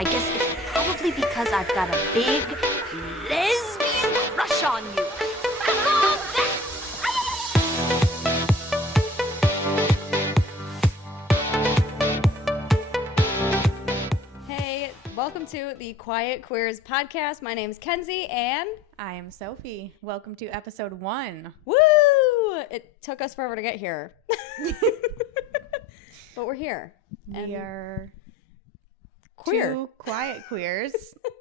I guess it's probably because I've got a big lesbian crush on you. Suck on that! Hey, welcome to the Quiet Queers podcast. My name is Kenzie and I am Sophie. Welcome to episode 1. woo! It took us forever to get here. But we're here. And We are queer. two quiet queers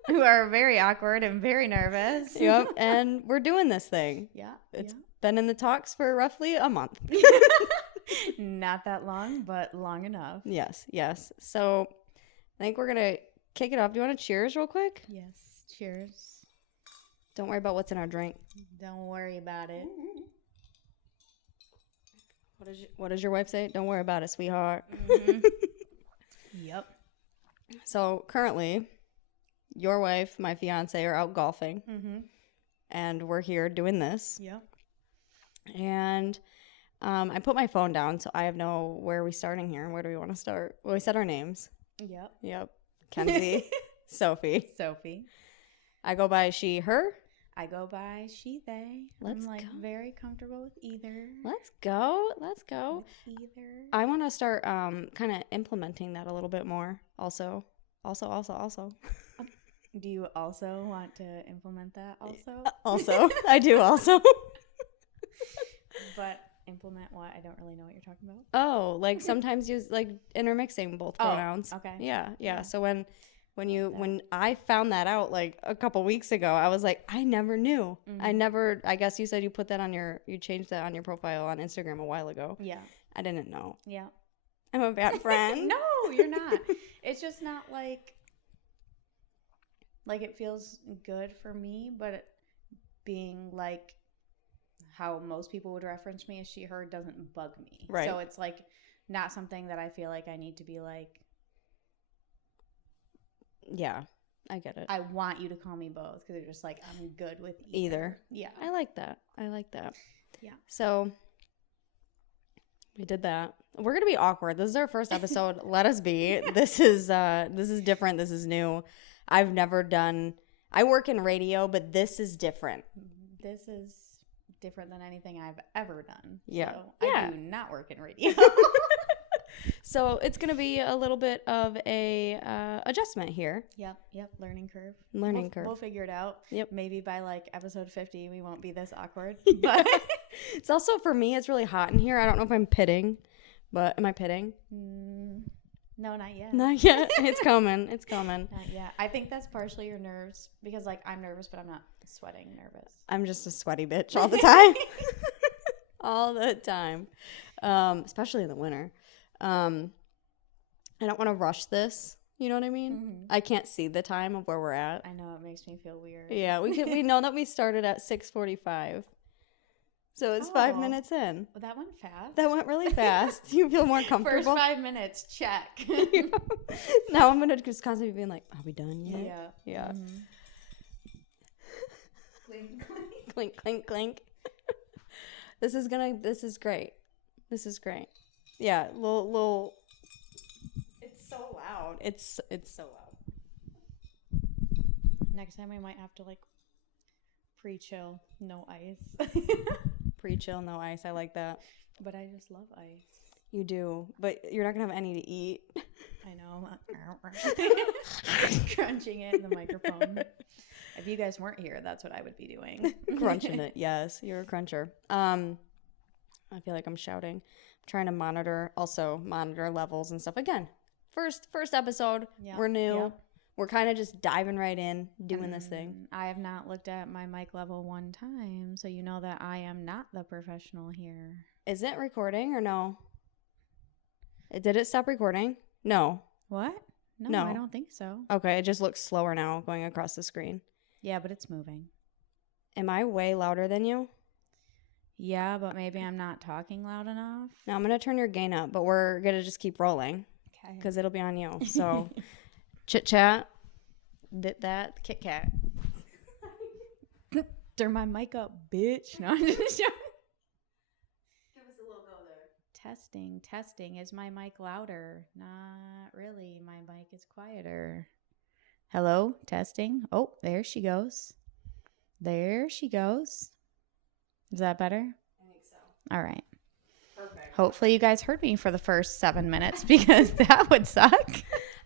who are very awkward and very nervous. Yep, and we're doing this thing. Yeah. It's been in the talks for roughly a month. Not that long, but long enough. Yes. So I think we're going to kick it off. Do you want to cheers real quick? Yes. Cheers. Don't worry about what's in our drink. Don't worry about it. What does your wife say? Don't worry about it, sweetheart. Yep. So currently, your wife, my fiance, are out golfing. Mm-hmm. And we're here doing this. Yep. And I put my phone down, so I have where are we starting here? Where do we want to start? Well, we said our names. Yep. Kenzie, Sophie. Sophie. I go by she, her. I go by she, they. Let's I'm go. very comfortable with either. Let's go. With either. I want to start kind of implementing that a little bit more. Also. Do you also want to implement that also? Also. I do also. But implement what? I don't really know what you're talking about. Oh, like sometimes use like intermixing both pronouns. Okay. Yeah. So when I found that out like a couple weeks ago, I was like, I never knew. Mm-hmm. I guess you said you put that on you changed that on your profile on Instagram a while ago. Yeah. I didn't know. Yeah. I'm a bad friend. No, you're not. It's just not like it feels good for me, but being like how most people would reference me as she, her doesn't bug me. Right. So it's like not something that I feel like I need to be like, Yeah, I get it. I want you to call me both because they're just like, I'm good with Either. Yeah. I like that. Yeah. So we did that. We're gonna be awkward. This is our first episode. Let us be. This is different. This is new. I work in radio, but this is different. This is different than anything I've ever done. Yeah. So Yeah. I do not work in radio. So it's gonna be a little bit of a adjustment here. Yep. Learning curve. Curve. We'll figure it out. Yep. Maybe by like episode 50, we won't be this awkward. But It's also, for me, it's really hot in here. I don't know if I'm pitting, but am I pitting? no, not yet. Not yet. It's coming. Not yet. I think that's partially your nerves because like I'm nervous, but I'm not sweating nervous. I'm just a sweaty bitch all the time. All the time. Especially in the winter. I don't want to rush this. You know what I mean? Mm-hmm. I can't see the time of where we're at. I know it makes me feel weird. Yeah, we know that we started at 6:45. So it's 5 minutes in. Well, that went fast. That went really fast. You feel more First comfortable? 5 minutes, check. Now I'm gonna just constantly being like, "Are we done yet?" Yeah. Mm-hmm. Clink, clink. Clink, clink, clink. This is great. Yeah, little. It's so loud. It's so loud. Next time we might have to like pre-chill, no ice. Pre-chill, no ice. I like that. But I just love ice. You do, but you're not gonna have any to eat. I know. Crunching it in the microphone. If you guys weren't here, that's what I would be doing. Crunching it. Yes, you're a cruncher. I feel like I'm shouting. I'm trying to monitor levels and stuff. Again, first episode. Yeah, We're new. yeah. We're kind of just diving right in, doing this thing. I have not looked at my mic level one time, so you know that I am not the professional here. Is it recording or no? Did it stop recording? No. What? No. I don't think so. Okay, it just looks slower now going across the screen. Yeah, but it's moving. Am I way louder than you? Yeah, but maybe I'm not talking loud enough. No, I'm going to turn your gain up, but we're going to just keep rolling Okay. because it'll be on you. So, chit-chat, did that, Kit Kat. Turn my mic up, bitch. No, I'm just joking. Give us a little go there. Testing. Is my mic louder? Not really. My mic is quieter. Hello, testing. Oh, there she goes. There she goes. Is that better? I think so. All right. Perfect. Hopefully you guys heard me for the first 7 minutes because that would suck.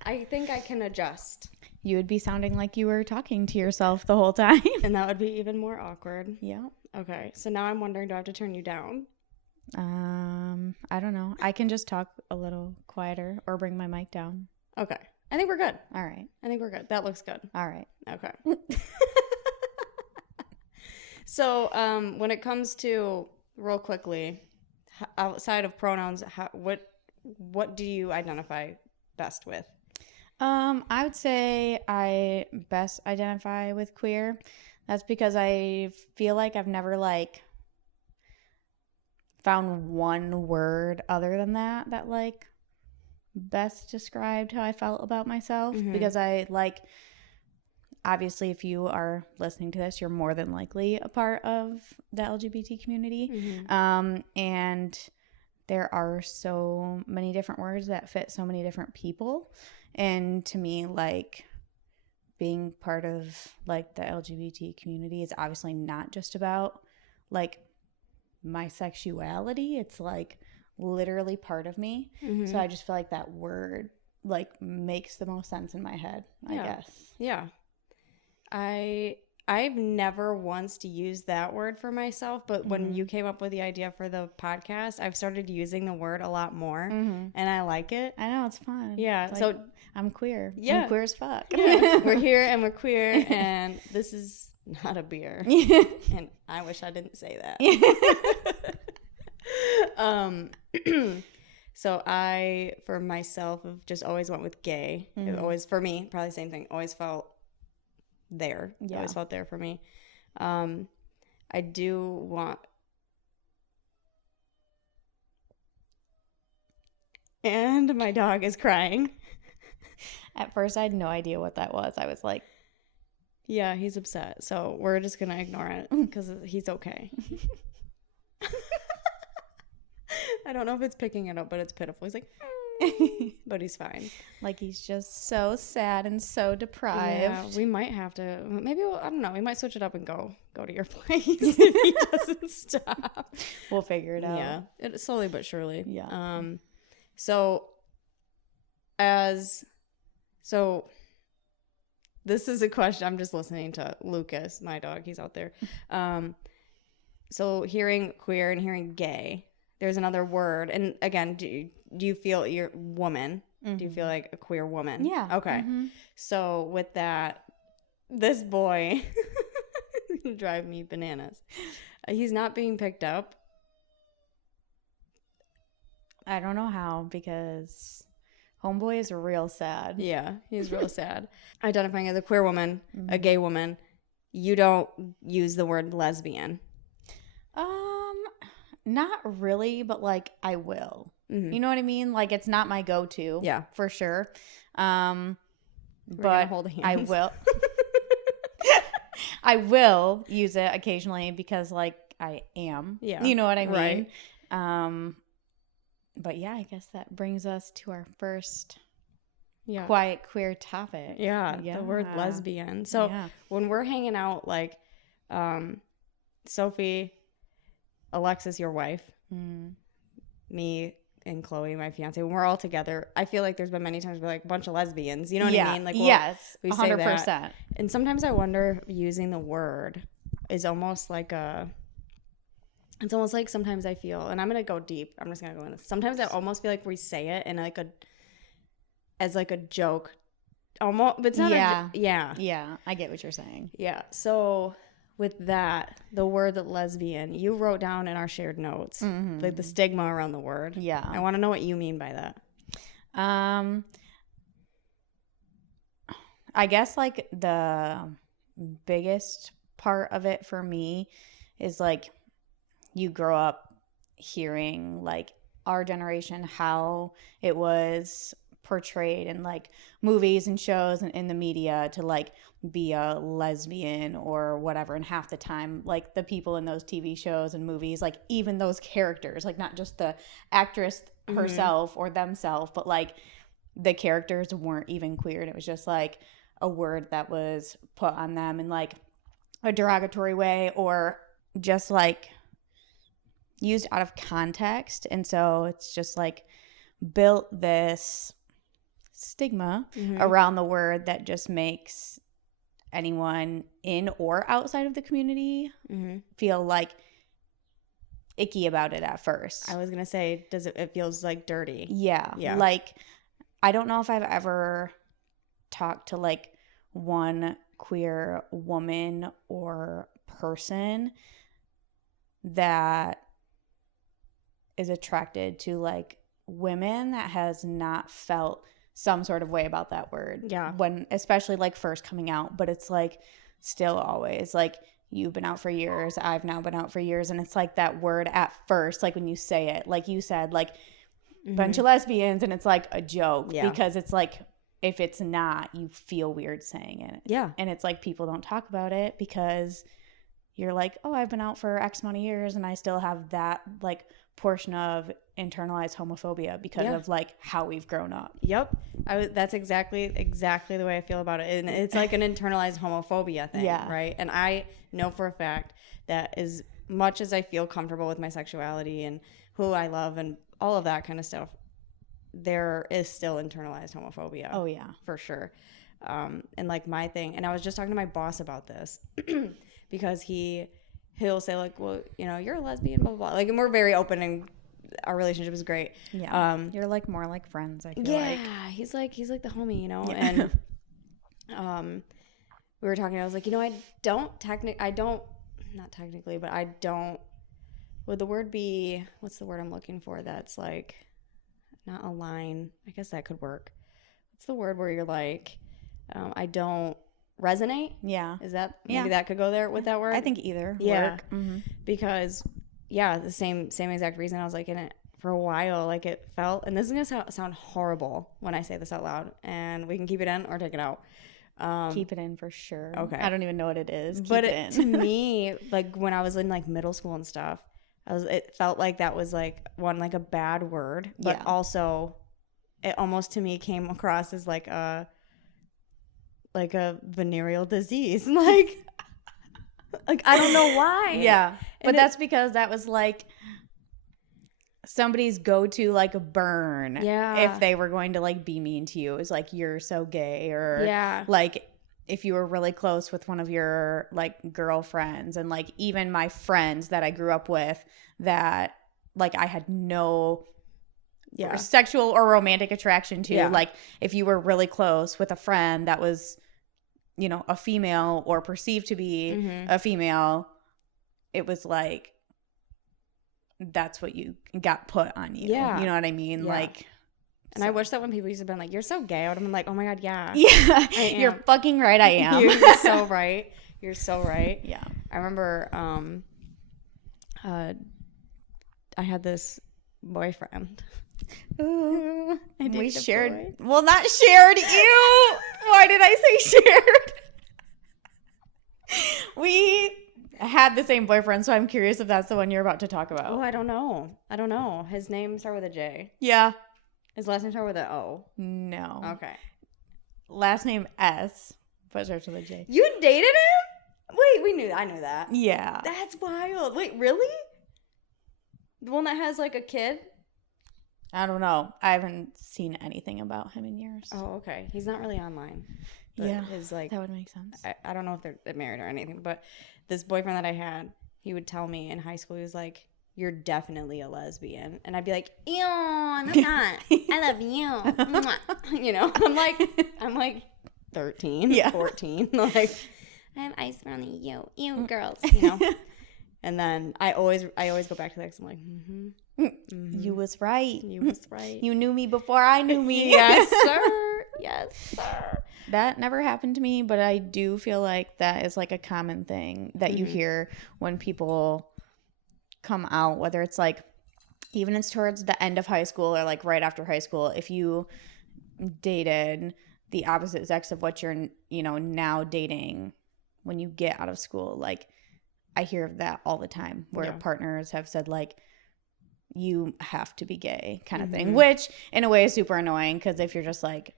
I think I can adjust. You would be sounding like you were talking to yourself the whole time. And that would be even more awkward. Yeah. Okay. So now I'm wondering, do I have to turn you down? I don't know. I can just talk a little quieter or bring my mic down. Okay. I think we're good. All right. I think we're good. That looks good. All right. Okay. So, when it comes to, real quickly, outside of pronouns, what do you identify best with? I would say I best identify with queer. That's because I feel like I've never like found one word other than that like best described how I felt about myself. Mhm. Because I like, obviously if you are listening to this, you're more than likely a part of the LGBT community. Mhm. And there are so many different words that fit so many different people. And to me, like, being part of like the LGBT community is obviously not just about like my sexuality. It's like literally part of me. Mhm. So I just feel like that word like makes the most sense in my head, I Yeah. guess. Yeah. I've never once used that word for myself, but when you came up with the idea for the podcast, I've started using the word a lot more, and I like it. I know, it's fun. Yeah, Like, so I'm queer. Yeah. I'm queer as fuck. yeah, we're here and we're queer, and this is not a beer. And I wish I didn't say that. So I, for myself, have just always went with gay. It always, for me, probably the same thing. Always felt there. Yeah. Always felt there for me. I do want. And my dog is crying. At first, I had no idea what that was. I was like, Yeah, he's upset. So we're just going to ignore it because he's okay. I don't know if it's picking it up, but it's pitiful. He's like, but he's fine. like he's just so sad and so deprived. Yeah, we might have to. Maybe I don't know. We might switch it up and go to your place if he doesn't stop. We'll figure it out. Yeah, slowly but surely. Yeah. So this is a question. I'm just listening to Lucas, my dog. He's out there. So hearing queer and hearing gay, there's another word. And again, do you feel you're woman? Do you feel like a queer woman? Yeah. Okay. So with that, this boy drive me bananas. He's not being picked up. I don't know how, because homeboy is real sad. Yeah, he's real sad. Identifying as a queer woman, a gay woman, you don't use the word lesbian. Not really, but like I will. Mhm. You know what I mean? Like it's not my go-to. Yeah. For sure. We're But gonna hold I hands. will. I will use it occasionally because like I am. Yeah. You know what I mean? Right. But yeah, I guess that brings us to our first Yeah. quiet queer topic. Yeah, the word lesbian. So Yeah. when we're hanging out, like, Sophie, Alexis, your wife, me and Chloe, my fiance, when we're all together, I feel like there's been many times we're like a bunch of lesbians. You know what I mean? Like, yes, we say 100%. that. And sometimes I wonder if using the word is almost like it's almost like sometimes I feel, and I'm going to go deep. I'm just going to go in this. Sometimes I almost feel like we say it in as like a joke. Almost, but it's not yeah. Yeah, I get what you're saying. Yeah. So with that, the word lesbian, you wrote down in our shared notes, like the stigma around the word. Yeah. I want to know what you mean by that. I guess like the biggest part of it for me is like you grow up hearing like our generation, how it was portrayed in like movies and shows and in the media to like be a lesbian or whatever. And half the time, like the people in those TV shows and movies, like even those characters, like not just the actress herself or themselves, but like the characters weren't even queer. And it was just like, a word that was put on them in like a derogatory way or just like used out of context. And so it's just like built this stigma around the word that just makes anyone in or outside of the community feel like icky about it at first. I was gonna say, it feels like dirty. Yeah. Like, I don't know if I've ever talked to like one queer woman or person that is attracted to like women that has not felt some sort of way about that word. Yeah. When, especially like first coming out, but it's like still always like, you've been out for years, I've now been out for years. And it's like that word at first, like when you say it, like you said, like bunch of lesbians, and it's like a joke because it's like, if it's not, you feel weird saying it. Yeah. And it's like people don't talk about it because you're like, oh, I've been out for X amount of years and I still have that like portion of internalized homophobia because of like how we've grown up. Yep. That's exactly the way I feel about it. And it's like an internalized homophobia thing, right? And I know for a fact that as much as I feel comfortable with my sexuality and who I love and all of that kind of stuff, there is still internalized homophobia. Oh, yeah. For sure. And like my thing, and I was just talking to my boss about this because he'll say like, well, you know, you're a lesbian, blah, blah, blah. Like, and we're very open and our relationship is great. Yeah. You're like more like friends, I feel like. Yeah. He's like the homie, you know? Yeah. And we were talking, I was like, you know, would the word be, what's the word I'm looking for? That's like, not align. I guess that could work. What's the word where you're like, I don't resonate? Yeah. Is that, maybe that could go there with that word? I think either work. Mm-hmm. Because, the same exact reason I was like in it for a while. Like it felt, and this is going to sound horrible when I say this out loud, and we can keep it in or take it out. Keep it in for sure. Okay. I don't even know what it is. But to me, like when I was in like middle school and stuff, it felt like that was like like a bad word, but also it almost to me came across as like a venereal disease. Like I don't know why. Yeah. But that's because that was like somebody's go-to like a burn. Yeah. If they were going to like be mean to you, it was like, you're so gay, or like if you were really close with one of your like girlfriends, and like even my friends that I grew up with that like I had no sexual or romantic attraction to, like if you were really close with a friend that was, you know, a female or perceived to be a female, it was like that's what you got put on you. You know what I mean? Like, and I wish that when people used to be like, you're so gay, I would have been like, oh my God, yeah. You're fucking right, I am. You're so right. You're so right. Yeah. I remember I had this boyfriend. Ooh, we shared. Boy. Well, not shared. Ew. Why did I say shared? We had the same boyfriend, so I'm curious if that's the one you're about to talk about. Oh, I don't know. His name started with a J. Yeah. His last name started with an O. No. Okay. Last name S, but starts with a J. You dated him? Wait, I knew that. Yeah. That's wild. Wait, really? The one that has like a kid? I don't know. I haven't seen anything about him in years. Oh, okay. He's not really online. Yeah. His like, that would make sense. I don't know if they're married or anything, but this boyfriend that I had, he would tell me in high school, he was like, you're definitely a lesbian. And I'd be like, ew, I'm not. I love you. You know, I'm like 13, 14. Like, I have ice around the you girls, you know. And then I always go back to that because I'm like, You was right. You was right. You knew me before I knew me. Yes, sir. Yes, sir. That never happened to me, but I do feel like that is like a common thing that you hear when people come out, whether it's like even it's towards the end of high school or like right after high school. If you dated the opposite sex of what you're, you know, now dating when you get out of school, like I hear of that all the time where partners have said like, you have to be gay kind of thing, which in a way is super annoying because if you're just like,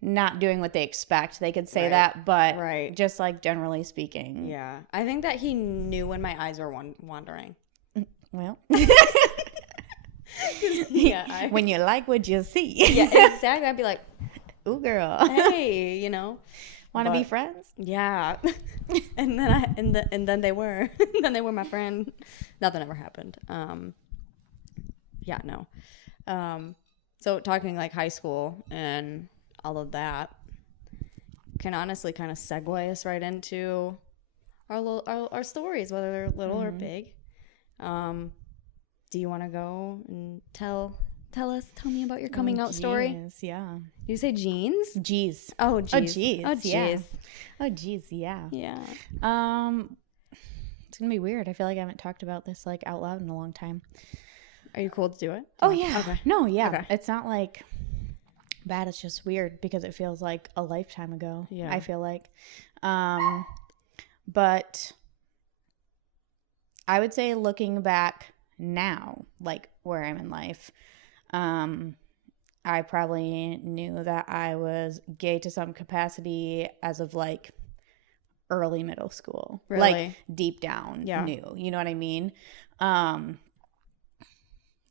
not doing what they expect. They could say Right. that, but Right. just like generally speaking. Yeah. I think that he knew when my eyes were wandering. Well, Yeah. when you like what you see. Yeah, exactly. I'd be like, Ooh, girl. hey, you know. Want to be But- friends? Yeah. And then they were. Then they were my friend. Nothing ever happened. Yeah, no. So talking like high school and all of that can honestly kind of segue us right into our stories, whether they're little or big. Do you want to go and tell me about your coming out story? Jeez, yeah. Did you say jeans? Jeez. Oh, Oh, jeez. jeez. Oh, Yeah. jeez. Oh, jeez. Yeah. Yeah. It's gonna be weird. I feel like I haven't talked about this like out loud in a long time. Are you cool to do it? Oh yeah. Okay. No, yeah. Okay. It's not like bad. It's just weird because it feels like a lifetime ago. Yeah. I feel like, but I would say looking back now, like where I'm in life, I probably knew that I was gay to some capacity as of like early middle school. Really? Like deep down Yeah. knew. You know what I mean?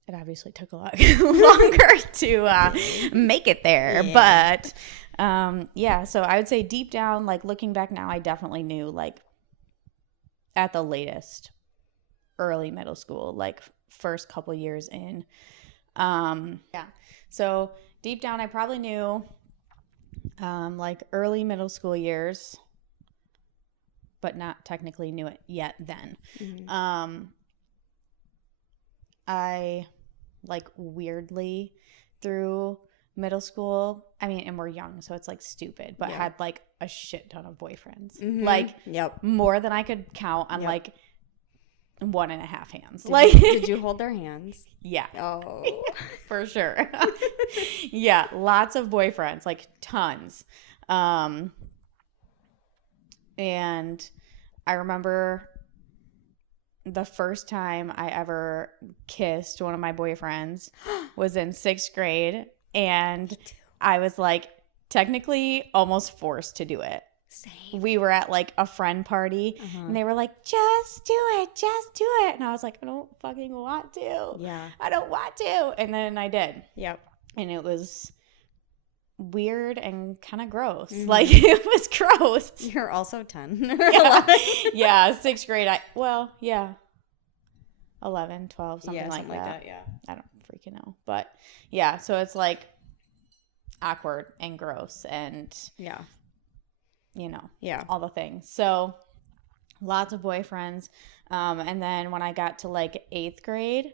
It obviously took a lot longer to make it there. Yeah. But yeah, so I would say deep down, like looking back now, I definitely knew like at the latest early middle school, like first couple years in. Yeah. So deep down, I probably knew like early middle school years, but not technically knew it yet then. Mm-hmm. I like weirdly through middle school, I mean, and we're young, so it's like stupid, but Yeah. had like a shit ton of boyfriends. Mhm. Like Yep. more than I could count on Yep. like 1.5 hands. Did you hold their hands? Yeah, Oh. for sure. Yeah, lots of boyfriends, like tons. And I remember the first time I ever kissed one of my boyfriends was in 6th grade, and I was like technically almost forced to do it. Same. We were at like a friend party, and they were like, just do it, and I was like, I don't fucking want to. Yeah. I don't want to. And then I did, Yep. and it was weird and kind of gross. Mhm. Like it was gross. You're also 10. Yeah, 6th grade. 11, 12, something, Yeah, like, something that. like that. Yeah. I don't freaking know. But yeah, so it's like awkward and gross and, Yeah. you know, Yeah. all the things. So lots of boyfriends. And then when I got to like 8th grade,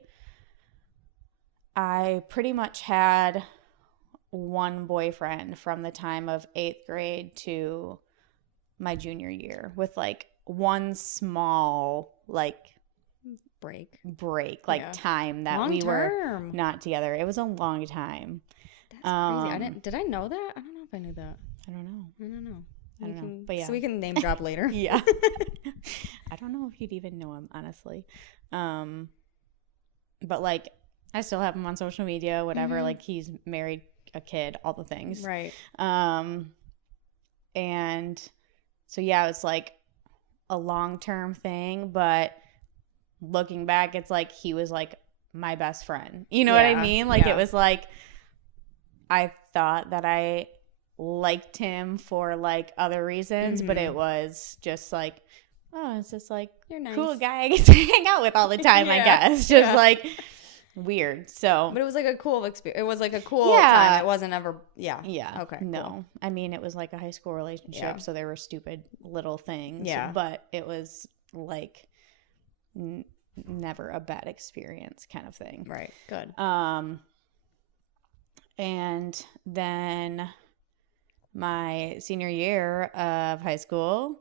I pretty much had one boyfriend from the time of 8th grade to my junior year, with like one small like break like Yeah. time that Long we were term. not together. It was a long time. That's crazy. Did I know that? I don't know if I knew that. I don't know. I don't know. I don't know. But yeah. So we can name drop later. Yeah. I don't know if you'd even know him, honestly. But like I still have him on social media, whatever. Mhm. Like he's married, a kid, all the things. Right. And so yeah, it's like a long-term thing, but looking back, it's like he was like my best friend. You know what I Yeah, mean? Like yeah. it was like I thought that I liked him for like other reasons, but Mhm. it was just like, oh, it's just like You're nice. cool guy I get to hang out with all the time, I Yeah, guess. Just yeah. like weird. So But it was like a cool experience. It was like a cool Yeah. time. It wasn't ever. Yeah. yeah. Okay. No. cool. I mean, it was like a high school relationship, Yeah. so there were stupid little things. Yeah. But it was like never a bad experience kind of thing. Right. Good. And then my senior year of high school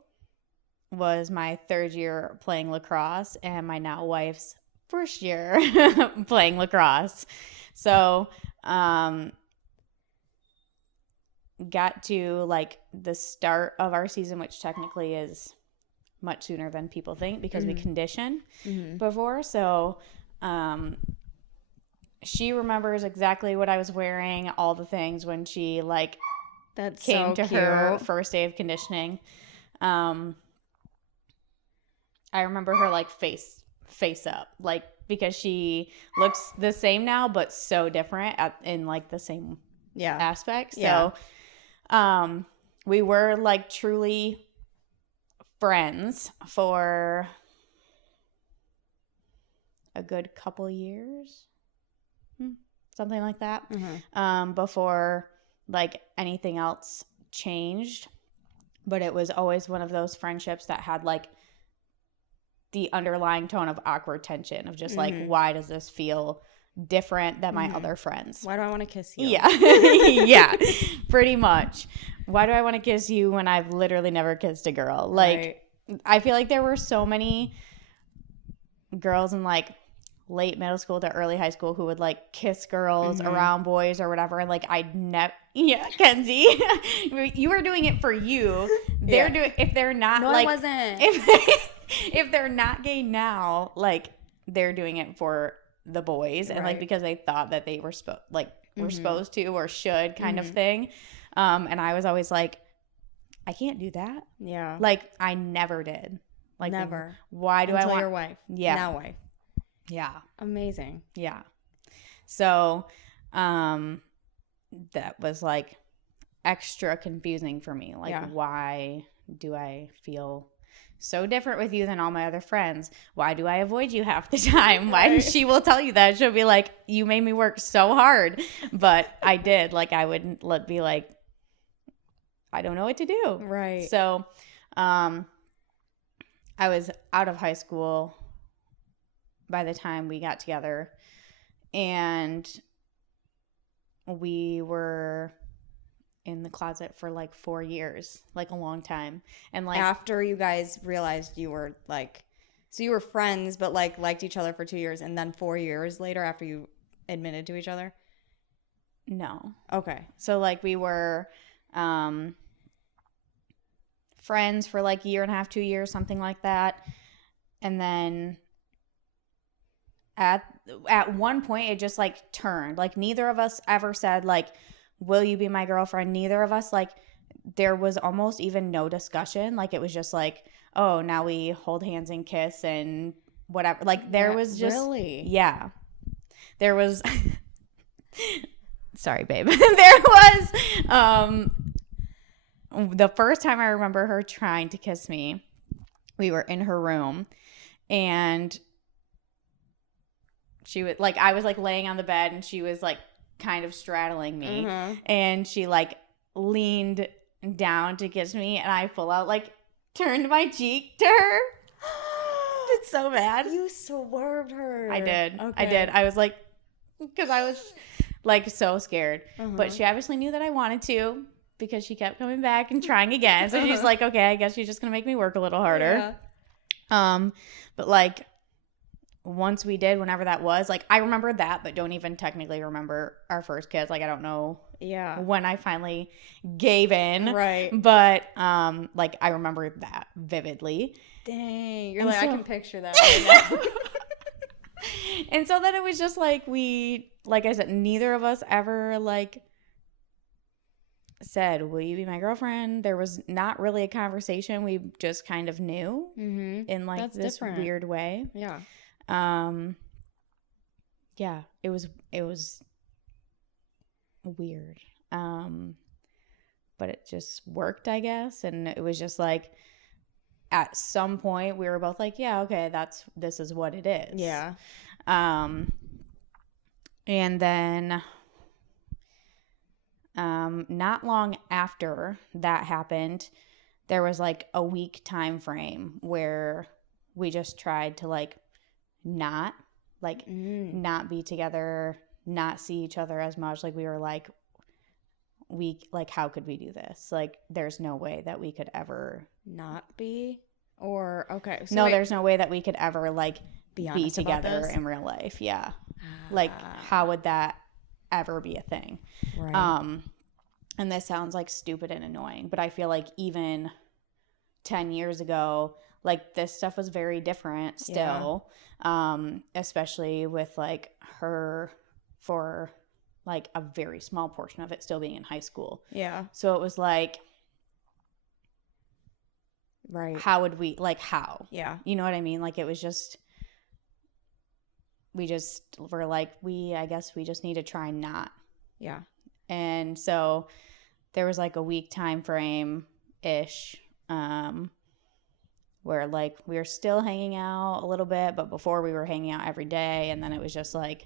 was my 3rd year playing lacrosse, and my now wife's 1st year playing lacrosse. So, got to like the start of our season, which technically is much sooner than people think because we condition before. So, she remembers exactly what I was wearing, all the things when she like That's came so to cute. her first day of conditioning. I remember her like face up, like, because she looks the same now but so different in like the same aspect. So we were like truly friends for a good couple years, something like that, before like anything else changed. But it was always one of those friendships that had like the underlying tone of awkward tension of just like, why does this feel different than my other friends? Why do I want to kiss you? Yeah. Yeah, pretty much. Why do I want to kiss you when I've literally never kissed a girl? Like, I feel like there were so many girls in like late middle school to early high school who would like kiss girls around boys or whatever, and like I'd never. Yeah, Kenzie, you were doing it for you. They're doing, if they're not, no, like, I wasn't. If they're not gay now, like they're doing it for the boys, and like because they thought that they were supposed to or should kind of thing. And I was always like, I can't do that. Yeah, like I never did. Like never. Why do I want your wife? Yeah, now wife. Yeah, amazing. Yeah. So, that was like extra confusing for me. Like, why do I feel so different with you than all my other friends? Why do I avoid you half the time? Why? She will tell you that. She'll be like, you made me work so hard. But I did. Like, I would be like, I don't know what to do. Right. So, I was out of high school by the time we got together, and we were in the closet for like 4 years, like a long time. And like after you guys realized you were like, so you were friends but like liked each other for 2 years, and then 4 years later after you admitted to each other? No. Okay. So like we were friends for like a year and a half, 2 years, something like that. And then at one point it just like turned. Like neither of us ever said like, will you be my girlfriend? Neither of us, like, there was almost even no discussion. Like it was just like, oh, now we hold hands and kiss and whatever. Like there was just really, there was sorry babe. There was the first time I remember her trying to kiss me, we were in her room, and she was like, I was like laying on the bed, and she was like kind of straddling me, and she like leaned down to kiss me, and I full out like turned my cheek to her. It's so bad. You swerved her. I did. Okay. I did. I was like, because I was like so scared, but she obviously knew that I wanted to, because she kept coming back and trying again. So she's like, okay, I guess she's just gonna make me work a little harder. But like once we did, whenever that was, like I remember that, but don't even technically remember our first kiss. Like I don't know when I finally gave in. Right. But like I remember that vividly. Dang. You're like, I can picture that right now. And so then it was just like like I said, neither of us ever like said, will you be my girlfriend? There was not really a conversation. We just kind of knew in like That's this different. weird way. Yeah. Yeah, it was weird. But it just worked, I guess. And it was just like at some point we were both like, yeah, okay, this is what it is. Yeah. And then not long after that happened, there was like a week time frame where we just tried to like not be together, not see each other as much. Like we were like, how could we do this? Like there's no way that we could ever not be, or okay. So no, there's no way that we could ever like be together in real life. Yeah. Like how would that ever be a thing? Right. And this sounds like stupid and annoying, but I feel like even 10 years ago, like this stuff was very different still. Especially with like her for like a very small portion of it still being in high school. Yeah. So it was like, Right. how would we, like, how? Yeah. You know what I mean? Like, it was just, we just were like, I guess we just need to try not. Yeah. And so there was like a week time frame ish, where like we were still hanging out a little bit, but before we were hanging out every day. And then it was just like,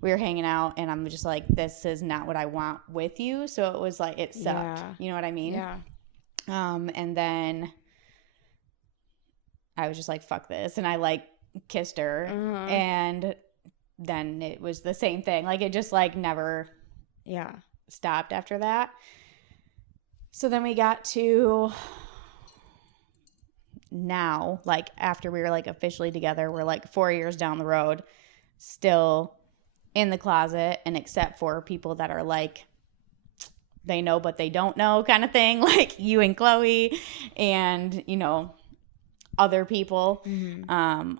we were hanging out and I'm just like, this is not what I want with you. So it was like, it sucked. Yeah. You know what I mean? Yeah. And then I was just like, fuck this. And I like kissed her. And then it was the same thing. Like, it just like never stopped after that. So then we got to now, like after we were like officially together, we're like 4 years down the road, still in the closet, and except for people that are like, they know but they don't know kind of thing, like you and Chloe and, you know, other people,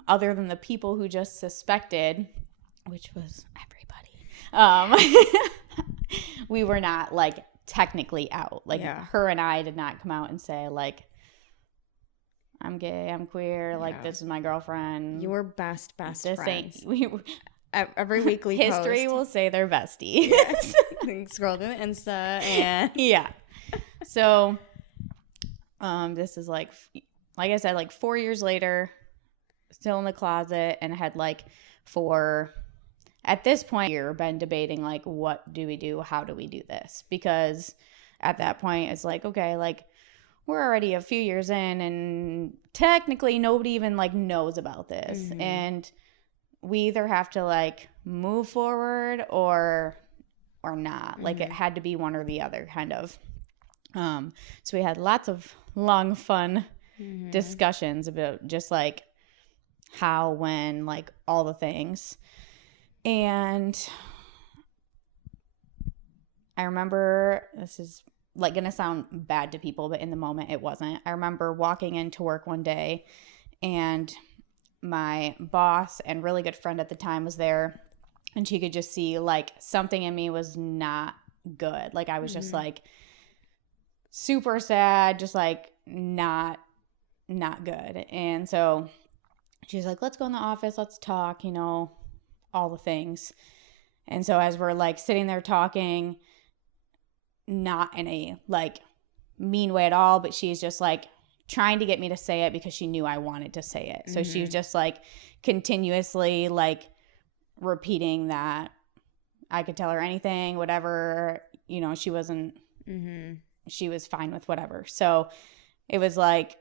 other than the people who just suspected, which was everybody, we were not like technically out. Like her and I did not come out and say like, I'm gay, I'm queer, like this is my girlfriend. You were best friends. Every weekly history post. will say they're besties. Scroll through the Insta and yeah. So this is like I said, like 4 years later, still in the closet, and had like at this point been debating like, what do we do? How do we do this? Because at that point it's like, okay, like we're already a few years in and technically nobody even like knows about this. And we either have to like move forward or not. Like it had to be one or the other kind of. So we had lots of long, fun discussions about just like how, when, like all the things. And I remember, this is like going to sound bad to people, but in the moment it wasn't. I remember walking into work one day and my boss and really good friend at the time was there, and she could just see like something in me was not good. Like I was just like super sad, just like not good. And so she's like, let's go in the office, let's talk, you know, all the things. And so as we're like sitting there talking, not in a like mean way at all, but she's just like trying to get me to say it because she knew I wanted to say it. So she was just like continuously like repeating that I could tell her anything, whatever, you know, she wasn't, she was fine with whatever. So it was like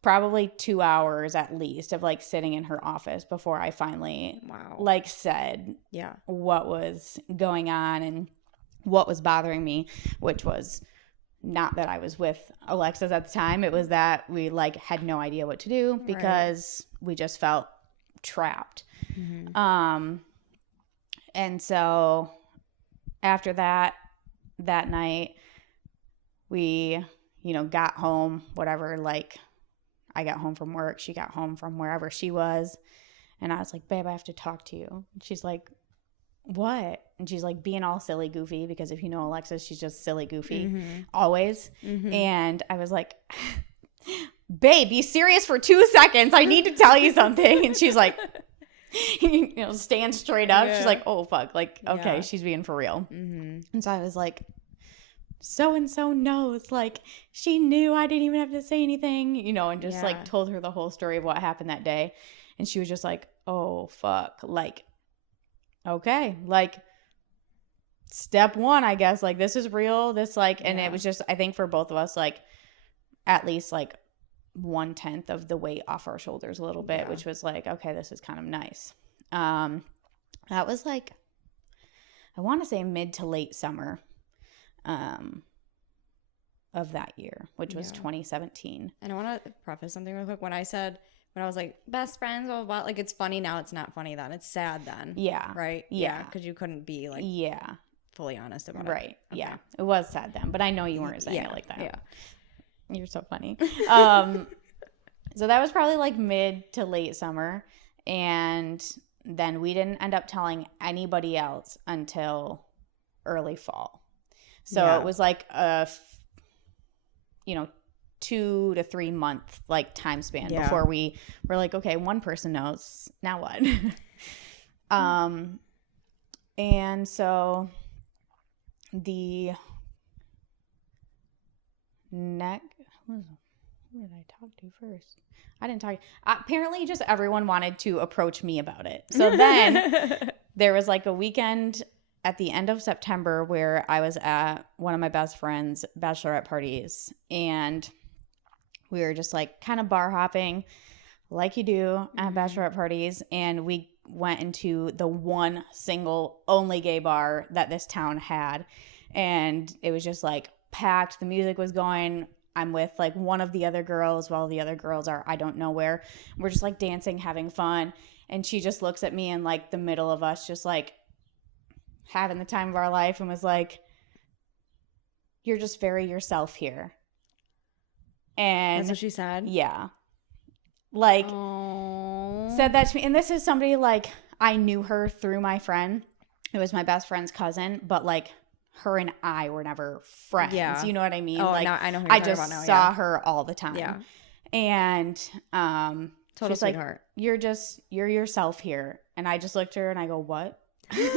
probably 2 hours at least of like sitting in her office before I finally like said what was going on and what was bothering me, which was not that I was with Alexis at the time. It was that we like had no idea what to do because we just felt trapped. And so after that night, we, you know, got home, whatever, like I got home from work, she got home from wherever she was, and I was like, babe, I have to talk to you. And she's like, what? And she's like being all silly goofy, because if you know Alexis, she's just silly goofy always. And I was like, babe, be serious for 2 seconds, I need to tell you something. And she's like, you know, stand straight up. She's like, oh fuck, like okay, she's being for real. And so I was like, so and so knows, like she knew, I didn't even have to say anything, you know, and just like told her the whole story of what happened that day. And she was just like, oh fuck, like okay, like step one, I guess, like this is real, this like, and it was just, I think for both of us, like at least like 1/10 of the weight off our shoulders a little bit, which was like, okay, this is kind of nice. That was like, I want to say mid to late summer of that year, which was 2017. And I want to preface something real quick. When I was like best friends, blah, blah, blah, like it's funny now, it's not funny then, it's sad then. Yeah. Right? Yeah. Because you couldn't be like fully honest about it. Right. Okay. Yeah. It was sad then, but I know you weren't saying it like that. Yeah. You're so funny. So that was probably like mid to late summer. And then we didn't end up telling anybody else until early fall. So it was like a 2 to 3 month like time span before we were like, okay, one person knows, now what? And so the who did I talk to first? I didn't talk. Apparently, just everyone wanted to approach me about it. So then there was like a weekend at the end of September where I was at one of my best friend's bachelorette parties, and we were just like kind of bar hopping like you do at bachelorette parties, and we went into the one single only gay bar that this town had, and it was just like packed. The music was going. I'm with like one of the other girls while the other girls are I don't know where. We're just like dancing, having fun, and she just looks at me in like the middle of us just like having the time of our life and was like, you're just very yourself here. And that's what she said? Yeah. Like, aww, said that to me. And this is somebody like, I knew her through my friend. It was my best friend's cousin, but like her and I were never friends. Yeah. You know what I mean? Oh, like, now I know who you're I talking just about now, saw her all the time. Yeah. And total she's like, sweetheart. you're yourself here. And I just looked at her and I go, what?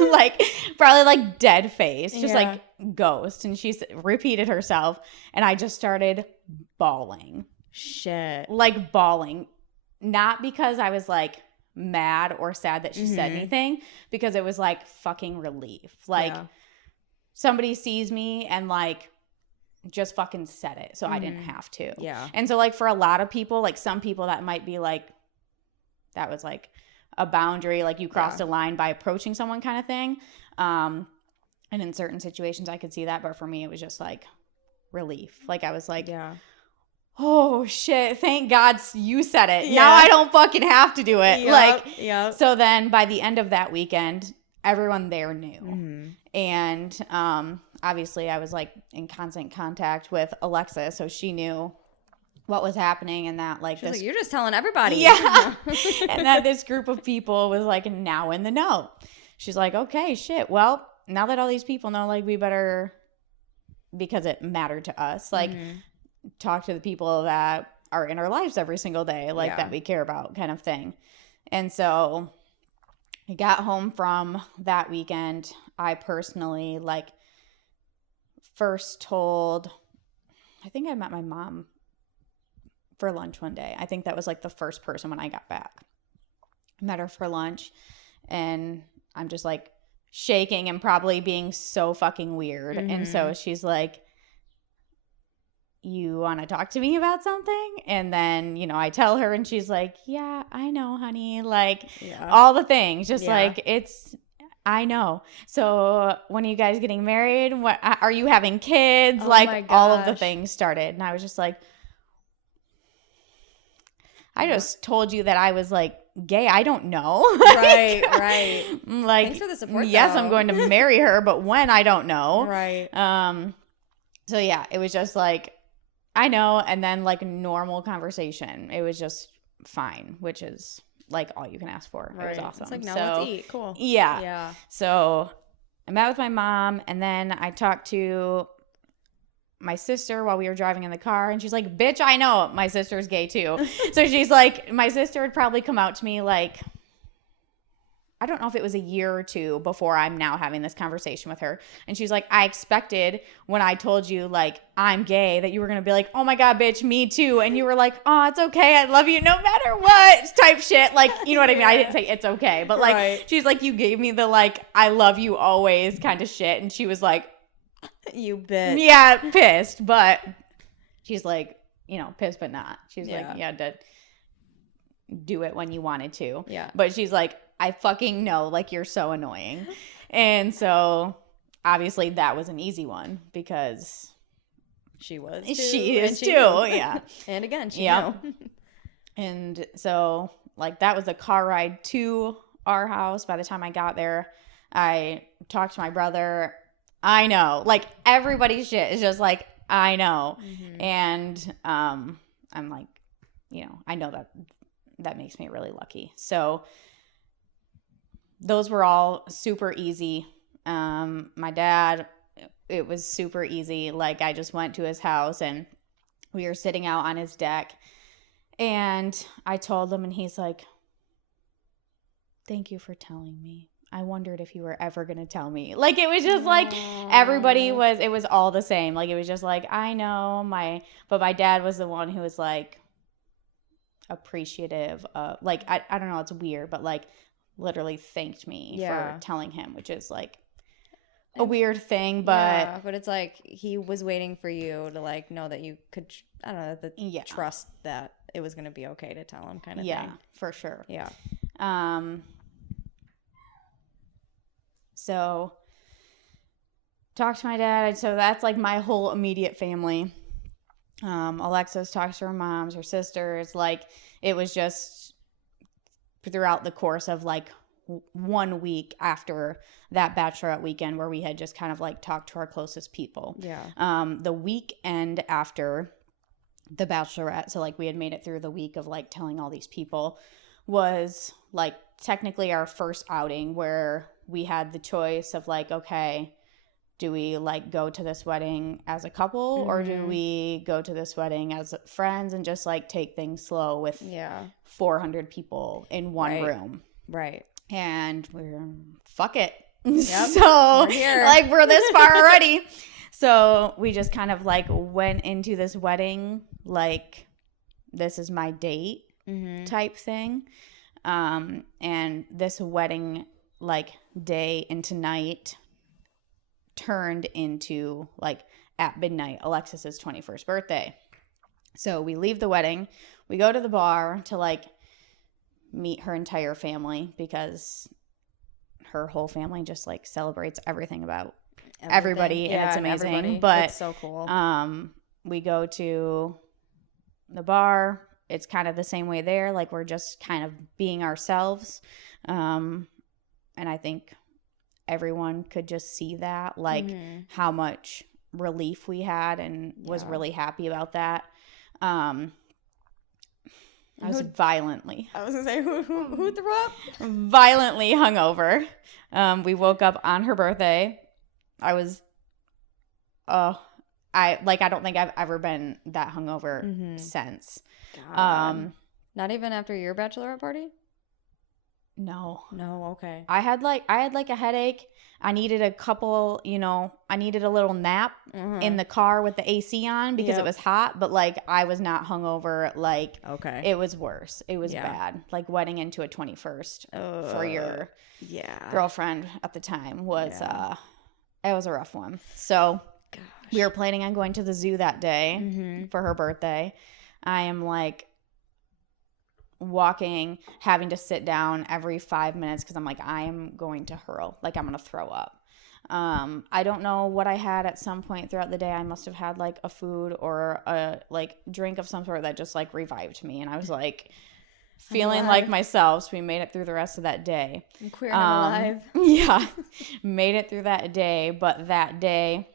Like probably like dead face, just like ghost. And she repeated herself, and I just started bawling. Shit. Like bawling. Not because I was like mad or sad that she said anything, because it was like fucking relief. Like somebody sees me and like just fucking said it, so I didn't have to. Yeah. And so like for a lot of people, like some people that might be like, that was like a boundary, like you crossed a line by approaching someone kind of thing. And in certain situations I could see that, but for me it was just like relief. Like I was like, oh shit, thank God you said it. Now I don't fucking have to do it. So then by the end of that weekend, everyone there knew. And obviously I was like in constant contact with Alexa, so she knew what was happening, and that like this, like, you're just telling everybody. And that this group of people was like now in the know. She's like, okay, shit, well, now that all these people know, like we better, because it mattered to us, like talk to the people that are in our lives every single day, like that we care about, kind of thing. And so I got home from that weekend. I personally like first told, I think I met my mom for lunch one day. I think that was like the first person when I got back. Met her for lunch, and I'm just like shaking and probably being so fucking weird. And so she's like, you want to talk to me about something? And then, you know, I tell her, and she's like, yeah, I know, honey. Like all the things, just like I know. So when are you guys getting married? What are you having kids? Like all of the things started. And I was just like, I just told you that I was like gay. I don't know. Right. Like, thanks for the support. Yes, though. I'm going to marry her, but when, I don't know. Right. So yeah, it was just like, I know, and then like normal conversation. It was just fine, which is like all you can ask for. Right. It was awesome. It's like, now let's eat. Cool. Yeah. So I met with my mom, and then I talked to my sister while we were driving in the car, and she's like, bitch, I know my sister's gay too. So she's like, my sister had probably come out to me like, I don't know if it was a year or two before I'm now having this conversation with her. And she's like, I expected when I told you like I'm gay that you were going to be like, oh my God, bitch, me too. And you were like, oh, it's okay. I love you no matter what type shit. Like, you know what I mean? I didn't say it's okay, but like, she's like, you gave me the like, I love you always kind of shit. And she was like, you bitch. Yeah, pissed. But she's like, you know, pissed but not. She's like, yeah, do it when you wanted to. Yeah. But she's like, I fucking know, like, you're so annoying. And so obviously that was an easy one because she was too, she is too. Yeah. And again, she knew. And so like that was a car ride to our house. By the time I got there, I talked to my brother. I know, like everybody's shit is just like, I know. And I'm like, you know, I know that makes me really lucky. So those were all super easy. My dad, it was super easy. Like, I just went to his house and we were sitting out on his deck, and I told him, and he's like, thank you for telling me. I wondered if you were ever going to tell me. Like, it was just like it was all the same. Like, it was just like, I know but my dad was the one who was like appreciative of, like, I don't know, it's weird, but like literally thanked me for telling him, which is like a weird thing, but but it's like he was waiting for you to like know that you could, I don't know, trust that it was going to be okay to tell him, kind of thing. Yeah, for sure. Yeah. So talked to my dad. So that's like my whole immediate family. Alexis talks to her moms, her sisters. Like, it was just throughout the course of like 1 week after that bachelorette weekend where we had just kind of like talked to our closest people. Yeah. The weekend after the bachelorette, so like we had made it through the week of like telling all these people, was like technically our first outing where we had the choice of like, okay, do we like go to this wedding as a couple or do we go to this wedding as friends and just like take things slow with 400 people in one room? Right. And we're fuck it. Yep. So we're here. Like, we're this far already. So we just kind of like went into this wedding like, this is my date type thing. And this wedding like day into night turned into like at midnight Alexis's 21st birthday. So we leave the wedding, we go to the bar to like meet her entire family because her whole family just like celebrates everything about everybody, and it's amazing. Everybody. But it's so cool. We go to the bar. It's kind of the same way there. Like, we're just kind of being ourselves. And I think everyone could just see that, like how much relief we had, and was really happy about that. I was violently. I was gonna say who threw up? Violently hungover. We woke up on her birthday. I was, I don't think I've ever been that hungover since. God. Not even after your bachelorette party? No. Okay. I had a headache. I needed I needed a little nap in the car with the AC on because it was hot, but like I was not hungover. Like, okay. It was worse. It was bad. Like, wedding into a 21st for your girlfriend at the time was it was a rough one. So we were planning on going to the zoo that day for her birthday. I am like walking, having to sit down every 5 minutes because I'm like, I am going to hurl. Like, I'm going to throw up. I don't know what I had at some point throughout the day. I must have had like a food or a like drink of some sort that just like revived me. And I was like feeling like myself. So we made it through the rest of that day. I'm queer and I'm alive. Yeah. Made it through that day. But that day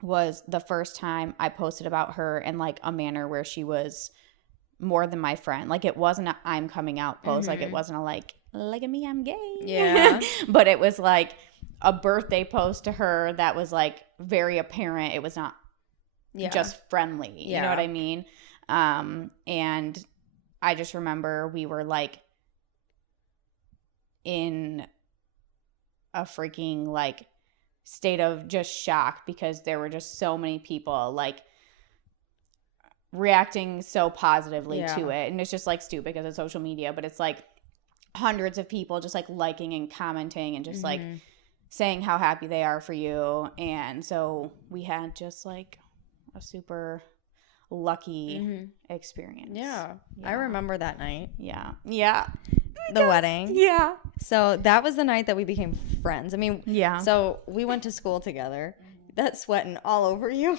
was the first time I posted about her in like a manner where she was more than my friend. Like, it wasn't a I'm coming out post. Like, it wasn't a like, look at me, I'm gay. Yeah. But it was like a birthday post to her that was like very apparent. It was not just friendly. You know what I mean? And I just remember we were like in a freaking like state of just shock because there were just so many people like reacting so positively to it. And it's just like stupid because it's social media, but it's like hundreds of people just like liking and commenting and just like saying how happy they are for you. And so we had just like a super lucky experience. Yeah. I remember that night. Yeah. The wedding. Yeah. So that was the night that we became friends. I mean, yeah. So we went to school together. That's sweating all over you.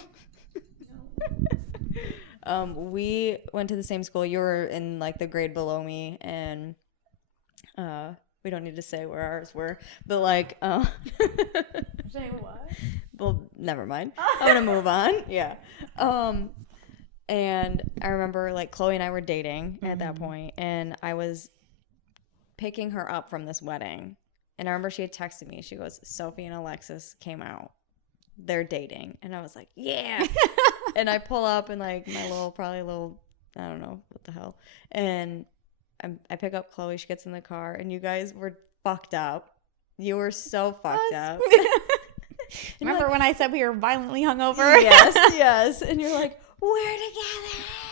We went to the same school. You were in like the grade below me, and we don't need to say where ours were, but like Say what? Well, never mind. I'm gonna move on. Yeah. And I remember like Chloe and I were dating at that point, and I was picking her up from this wedding, And I remember she had texted me. She goes, Sophie and Alexis came out. They're dating. And I was like, yeah. And I pull up in like my little, I don't know what the hell. And I pick up Chloe. She gets in the car. And you guys were fucked up. You were so fucked up. Remember when I said we were violently hungover? Yes. And you're like, we're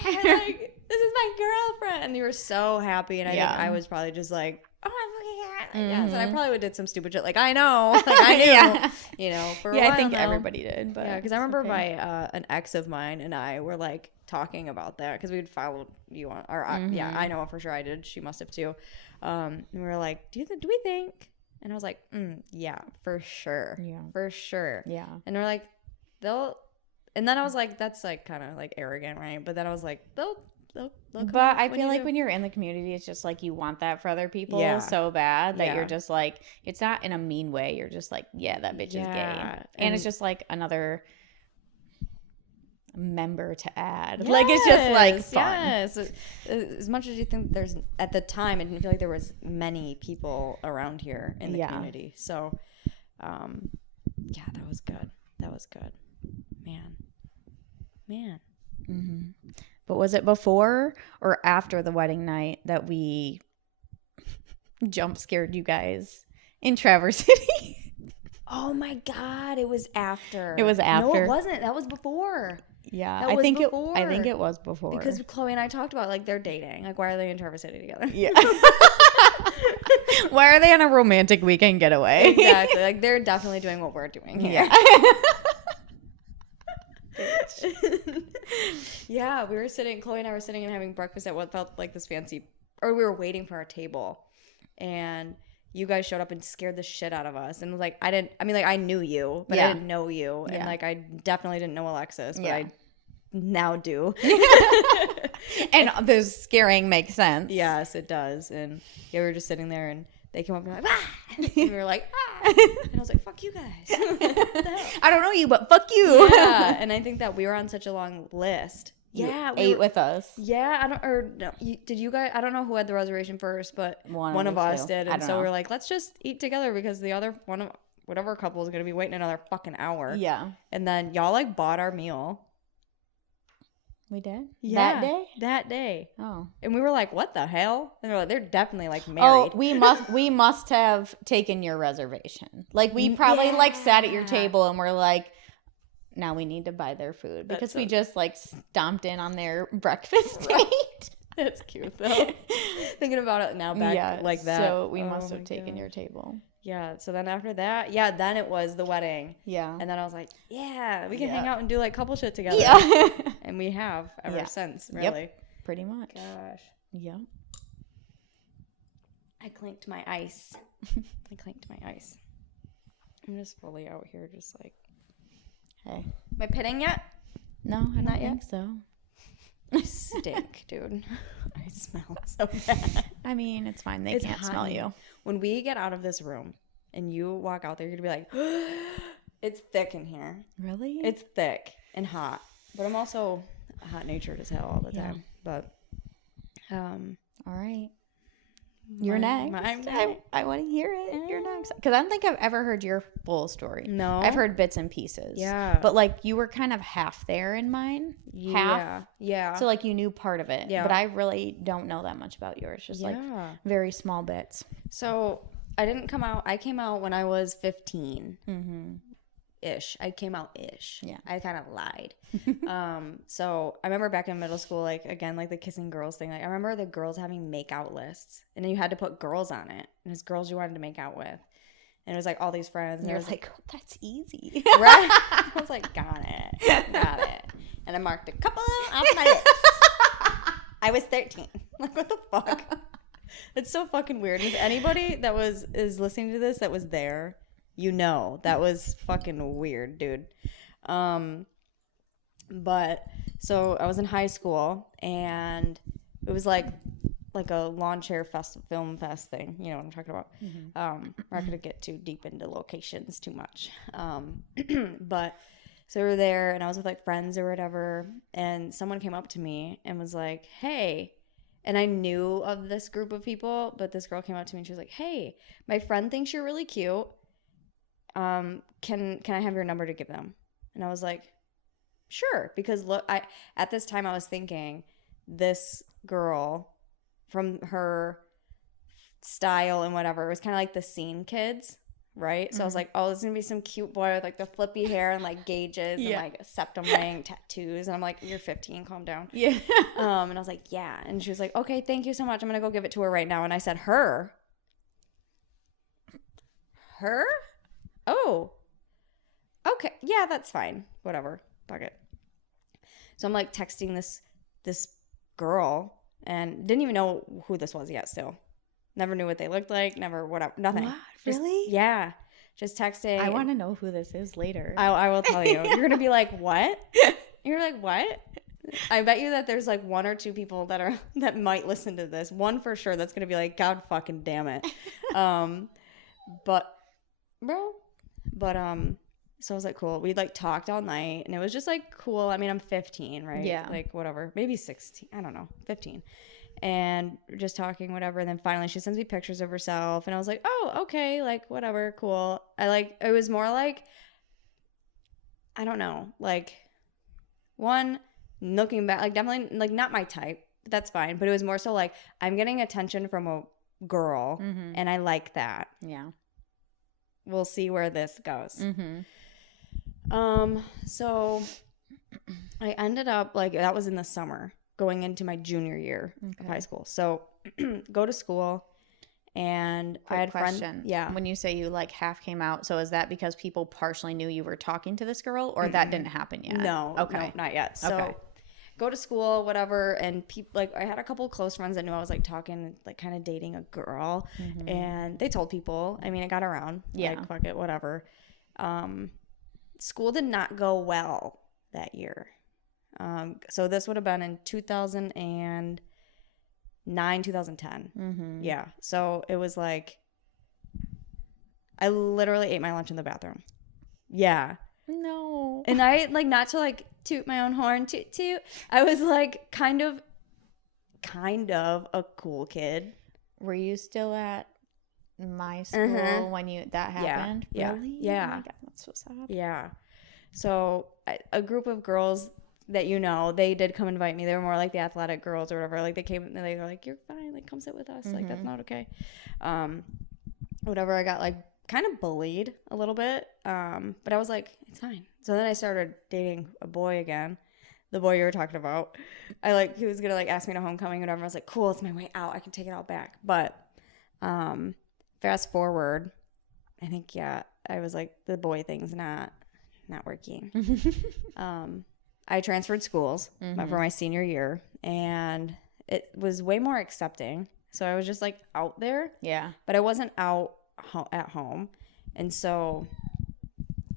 together. Like, this is my girlfriend. And you were so happy. And I think I was probably just like, oh, I'm fucking yes. And I probably would did some stupid shit. Like, I know. Like, I knew. You know, for a while I think now. everybody did. But yeah, because I remember an ex of mine and I were like talking about that because we'd followed you on, or I know for sure I did. She must have too. And we were like, do we think? And I was like, yeah, for sure. Yeah. For sure. Yeah. And they're like, and then I was like, that's like kind of like arrogant, right? But then I was like, they'll but I feel like when you're in the community, it's just like you want that for other people so bad that you're just like, it's not in a mean way. You're just like, yeah, that bitch is gay. And it's just like another member to add. Like, it's just like fun. Yes. As much as you think there's, at the time, I didn't feel like there was many people around here in the community. So, yeah, that was good. That was good. Man. Mm-hmm. But was it before or after the wedding night that we jump scared you guys in Traverse City? Oh my God, it was after. It was after. No, it wasn't. That was before. Yeah, I think it was before. Because Chloe and I talked about like they're dating. Like, why are they in Traverse City together? Yeah. Why are they on a romantic weekend getaway? Exactly. Like, they're definitely doing what we're doing here. Yeah. Yeah, Chloe and I were sitting and having breakfast at what felt like this fancy, or we were waiting for our table, and you guys showed up and scared the shit out of us. And like, I knew you, but I didn't know you. And like, I definitely didn't know Alexis, but I now do. And the scaring makes sense. Yes, it does. And we were just sitting there and they came up and were like, ah! And we were like, ah! And I was like, fuck you guys. I don't know you, but fuck you. Yeah. And I think that we were on such a long list. Yeah, ate with us. Yeah, did you guys? I don't know who had the reservation first, but one of us did, and so we were like, let's just eat together because the other whatever couple is gonna be waiting another fucking hour. Yeah, and then y'all like bought our meal. We did? Yeah, that day. Oh, and we were like, what the hell? And they're like, they're definitely like Oh, married. we must have taken your reservation. Like, we probably like sat at your table and we're like, now we need to buy their food because we just like stomped in on their breakfast date. That's cute though. Thinking about it now back like that. So we must have taken your table. Yeah. So then after that, then it was the wedding. Yeah. And then I was like, yeah, we can hang out and do like couple shit together. Yeah. And we have ever since, really. Yep. Pretty much. Gosh. Yeah. I clinked my ice. I'm just fully out here just like, hey. Am I pitting yet? No, I don't think so. I stink, dude. I smell so bad. I mean, it's fine. They can't smell you. When we get out of this room and you walk out there, you're going to be like, it's thick in here. Really? It's thick and hot. But I'm also hot-natured as hell all the time. But, all right. You're next. I want to hear it. You're next. Because I don't think I've ever heard your full story. No. I've heard bits and pieces. Yeah. But like you were kind of half there in mine. Half. Yeah. So like you knew part of it. Yeah. But I really don't know that much about yours. Just like very small bits. So I came out when I was 15. Mm-hmm. Ish. I came out ish. Yeah. I kind of lied. So I remember back in middle school, like again, like the kissing girls thing. Like I remember the girls having make out lists, and then you had to put girls on it, and it's girls you wanted to make out with, and it was like all these friends, and you're was like, oh, that's easy, right? I was like, got it, and I marked a couple off my list. I was 13. Like what the fuck? It's so fucking weird. If anybody that is listening to this that was there. You know, that was fucking weird, dude. But so I was in high school and it was like a lawn chair film fest thing. You know what I'm talking about. Mm-hmm. We're not going to get too deep into locations too much. But so we were there and I was with like friends or whatever. And someone came up to me and was like, hey, And I knew of this group of people, but this girl came up to me and she was like, hey, my friend thinks you're really cute. Can I have your number to give them? And I was like, sure. Because look, at this time I was thinking this girl, from her style and whatever, it was kind of like the scene kids, right? So I was like, oh, this is gonna be some cute boy with like the flippy hair and like gauges and like a septum ring tattoos. And I'm like, you're 15, calm down. Yeah. And I was like, yeah. And she was like, okay, thank you so much. I'm gonna go give it to her right now. And I said, her? Oh, okay, yeah, that's fine, whatever, fuck it. So I'm like texting this girl and didn't even know who this was yet. Still never knew what they looked like, never whatever, nothing. What? Just, Really? yeah, just texting. I want to know who this is later. I will tell you. You're gonna be like, what? You're like, what? I bet you that there's like one or two people that might listen to this. One for sure that's gonna be like, God fucking damn it. But so I was like, cool. We like talked all night and it was just like cool. I mean, I'm 15, right? Yeah. Like whatever, maybe 16. I don't know, 15. And just talking, whatever. And then finally she sends me pictures of herself and I was like, oh, okay, like whatever, cool. It was more like, I don't know, like one, looking back, like definitely like not my type, but that's fine. But it was more so like I'm getting attention from a girl and I like that. Yeah. We'll see where this goes. So I ended up like, that was in the summer going into my junior year of high school. So go to school and I had friends. Yeah. When you say you like half came out, so is that because people partially knew you were talking to this girl or that didn't happen yet? No. Okay. No, not yet. So okay. Go to school, whatever. And people, like I had a couple close friends that knew I was like talking, like kind of dating a girl and they told people. I mean, it got around. Yeah. Like, fuck it, whatever. School did not go well that year. So this would have been in 2009, 2010. Yeah. So it was like, I literally ate my lunch in the bathroom. Yeah. No. And I, like, not to like toot my own horn, toot toot. I was like kind of a cool kid. Were you still at my school when that happened? Yeah. Really? Yeah. Oh my God, that's so sad. Yeah. So a group of girls that they did come invite me. They were more like the athletic girls or whatever. Like they came and they were like, you're fine. Like come sit with us. Like that's not okay. Whatever. I got like kind of bullied a little bit. But I was like, it's fine. So then I started dating a boy again. The boy you were talking about. He was going to like ask me to homecoming or whatever. I was like, cool. It's my way out. I can take it all back. But fast forward, I think, yeah, I was like, the boy thing's not working. I transferred schools for my senior year, and it was way more accepting. So I was just like out there. Yeah. But I wasn't out at home. And so,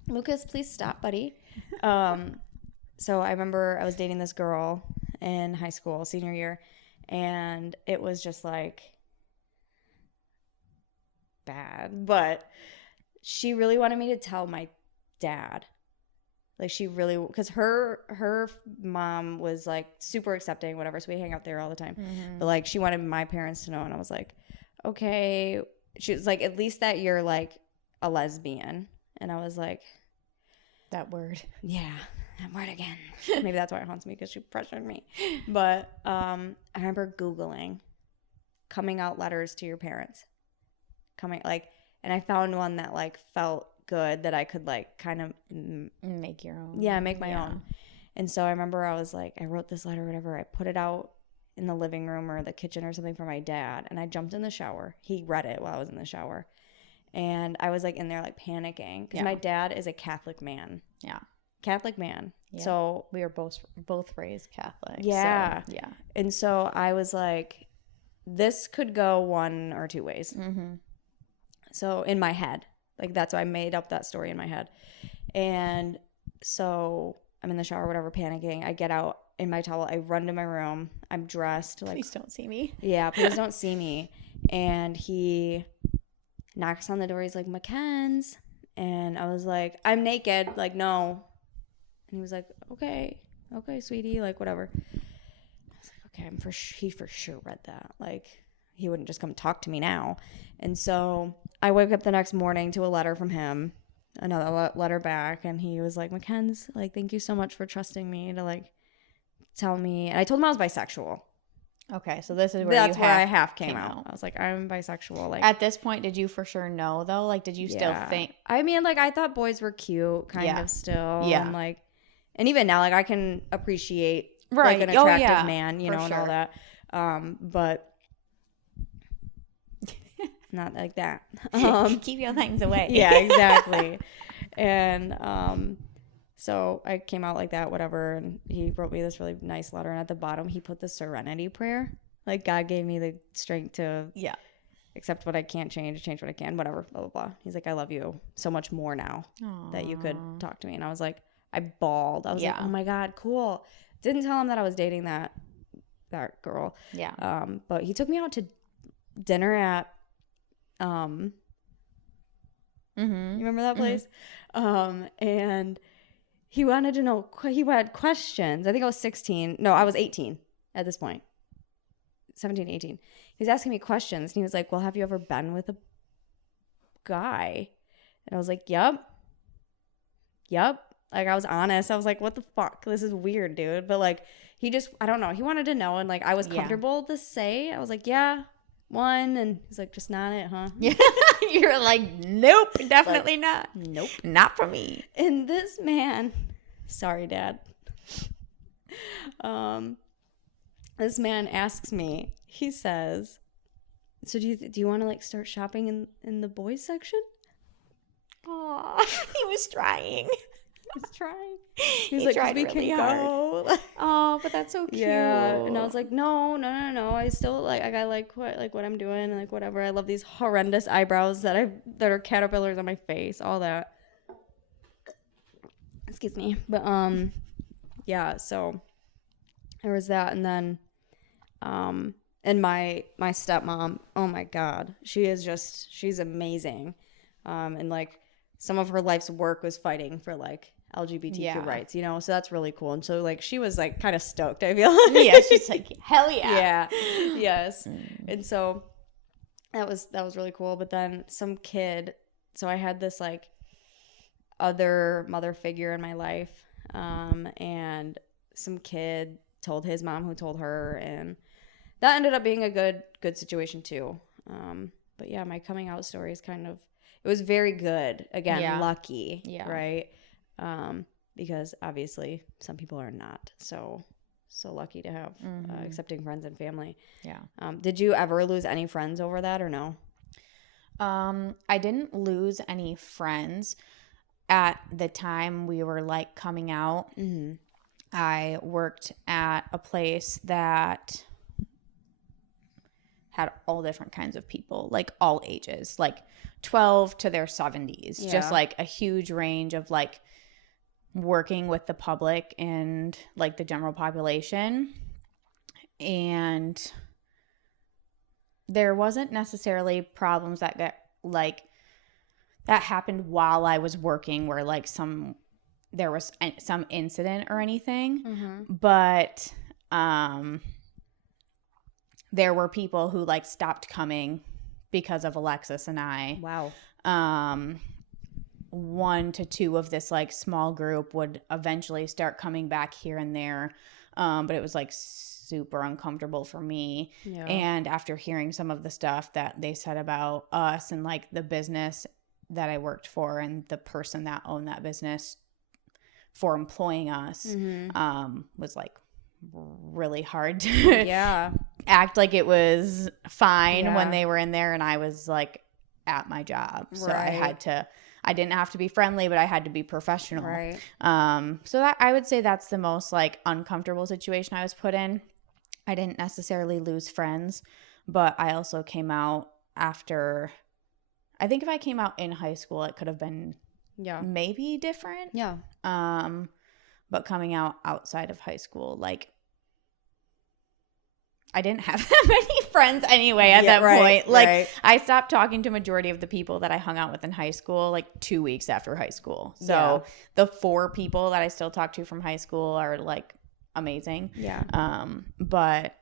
Lucas, please stop, buddy. So I remember I was dating this girl in high school, senior year, and it was just like bad. But she really wanted me to tell my dad. Like she really, because her mom was like super accepting, whatever. So we hang out there all the time. But like she wanted my parents to know, and I was like, okay. She was like, at least that you're like a lesbian, and I was like, that word. Yeah, that word again. Maybe that's why it haunts me, because she pressured me. But I remember Googling coming out letters to your parents, and I found one that like felt good, that I could like kind of make your own. Yeah, make my own. And so I remember I was like, I wrote this letter or whatever. I put it out in the living room or the kitchen or something for my dad, and I jumped in the shower. He read it while I was in the shower, and I was like in there like panicking because my dad is a Catholic man. Yeah. Catholic man. Yeah. So we were both raised Catholic. Yeah. So, yeah. And so I was like, this could go one or two ways. So in my head. Like, that's why I made up that story in my head. And so I'm in the shower, whatever, panicking. I get out in my towel. I run to my room. I'm dressed. Like, please don't see me. Yeah, please don't see me. And he knocks on the door. He's like, McKenzie. And I was like, I'm naked. Like, no. And he was like, okay, sweetie. Like, whatever. I was like, okay, I'm he for sure read that. Like, he wouldn't just come talk to me now. And so I wake up the next morning to a letter from him, another letter back, and he was like, Mackenzie, like, thank you so much for trusting me to, like, tell me. And I told him I was bisexual. Okay, so this is where That's you where I half half came out. I was like, I'm bisexual. Like, at this point, did you for sure know though? Like, did you still think? I mean, like, I thought boys were cute, kind of still. Yeah. And like, and even now, like, I can appreciate Right. like an attractive man, you know, and all sure. that. But not like that. Keep your things away. Yeah, exactly. And so I came out like that, whatever, and he wrote me this really nice letter, and at the bottom he put the serenity prayer. Like, God gave me the strength to accept what I can't change what I can, whatever, blah, blah, blah. He's like, I love you so much more now that you could talk to me. And I was like, I bawled. I was like, oh my God, cool. Didn't tell him that I was dating that girl. Yeah. But he took me out to dinner at you remember that place? And he wanted to know, he had questions. I think I was 16. No, I was 18 at this point. 17, 18. He was asking me questions, and he was like, well, have you ever been with a guy? And I was like, yep. Like, I was honest. I was like, what the fuck? This is weird, dude. But like, he just, I don't know. He wanted to know, and like, I was comfortable to say. I was like, yeah, one. And he's like, just not it, huh? Yeah. You're like, nope, definitely like, not. Nope. Not for me. And this man, sorry, Dad. This man asks me, he says, so do you want to like start shopping in the boys section? Aw, he was trying. He's trying. He's like, tried we really can hard. go. Oh, but that's so cute. Yeah. And I was like, no. I still like, I like what I'm doing, and like whatever. I love these horrendous eyebrows that are caterpillars on my face, all that. Excuse me. But yeah, so there was that. And then and my stepmom, oh my God, she's amazing. And like, some of her life's work was fighting for like LGBTQ rights, you know, so that's really cool. And so like, she was like kind of stoked, I feel like. Yeah, she's like, hell yeah. Yeah. Yes. And so that was really cool. But then some kid, so I had this like other mother figure in my life, and some kid told his mom, who told her, and that ended up being a good situation too. But yeah, my coming out story is kind of, it was very good. Again, lucky, right? Because obviously some people are not so lucky to have accepting friends and family. Yeah. Did you ever lose any friends over that, or no? I didn't lose any friends at the time we were like coming out. I worked at a place that had all different kinds of people, like all ages, like 12 to their 70s, just like a huge range of like working with the public and like the general population. And there wasn't necessarily problems that happened while I was working, where like there was some incident or anything, but there were people who like stopped coming because of Alexis and I. Wow. 1 to 2 of this like small group would eventually start coming back here and there, but it was like super uncomfortable for me. Yeah. And after hearing some of the stuff that they said about us and like the business that I worked for and the person that owned that business for employing us, was like really hard to act like it was fine when they were in there and I was like at my job. So I didn't have to be friendly, but I had to be professional. Right. So that, I would say that's the most like uncomfortable situation I was put in. I didn't necessarily lose friends, but I also came out after, I think if I came out in high school, it could have been maybe different. Yeah. But coming out outside of high school, like, I didn't have that many friends anyway at that point. Like, I stopped talking to majority of the people that I hung out with in high school like 2 weeks after high school. So the 4 people that I still talk to from high school are like amazing. Yeah. But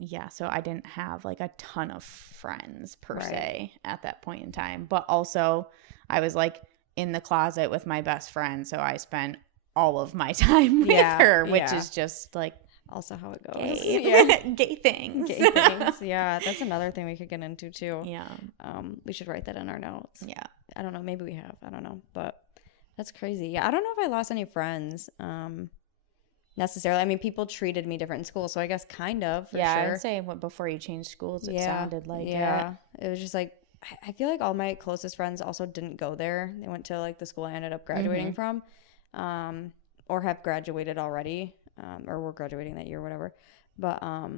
yeah, so I didn't have like a ton of friends per se at that point in time. But also I was like in the closet with my best friend, so I spent all of my time with her, which is just like also how it goes. Gay things. Gay things. Yeah, that's another thing we could get into too. Yeah. We should write that in our notes. Yeah. I don't know. Maybe we have. I don't know. But that's crazy. Yeah, I don't know if I lost any friends necessarily. I mean, people treated me different in school, so I guess kind of, for sure. I'd say before you changed schools, it sounded like it was just like, I feel like all my closest friends also didn't go there. They went to like the school I ended up graduating from, or have graduated already, or were graduating that year or whatever. But I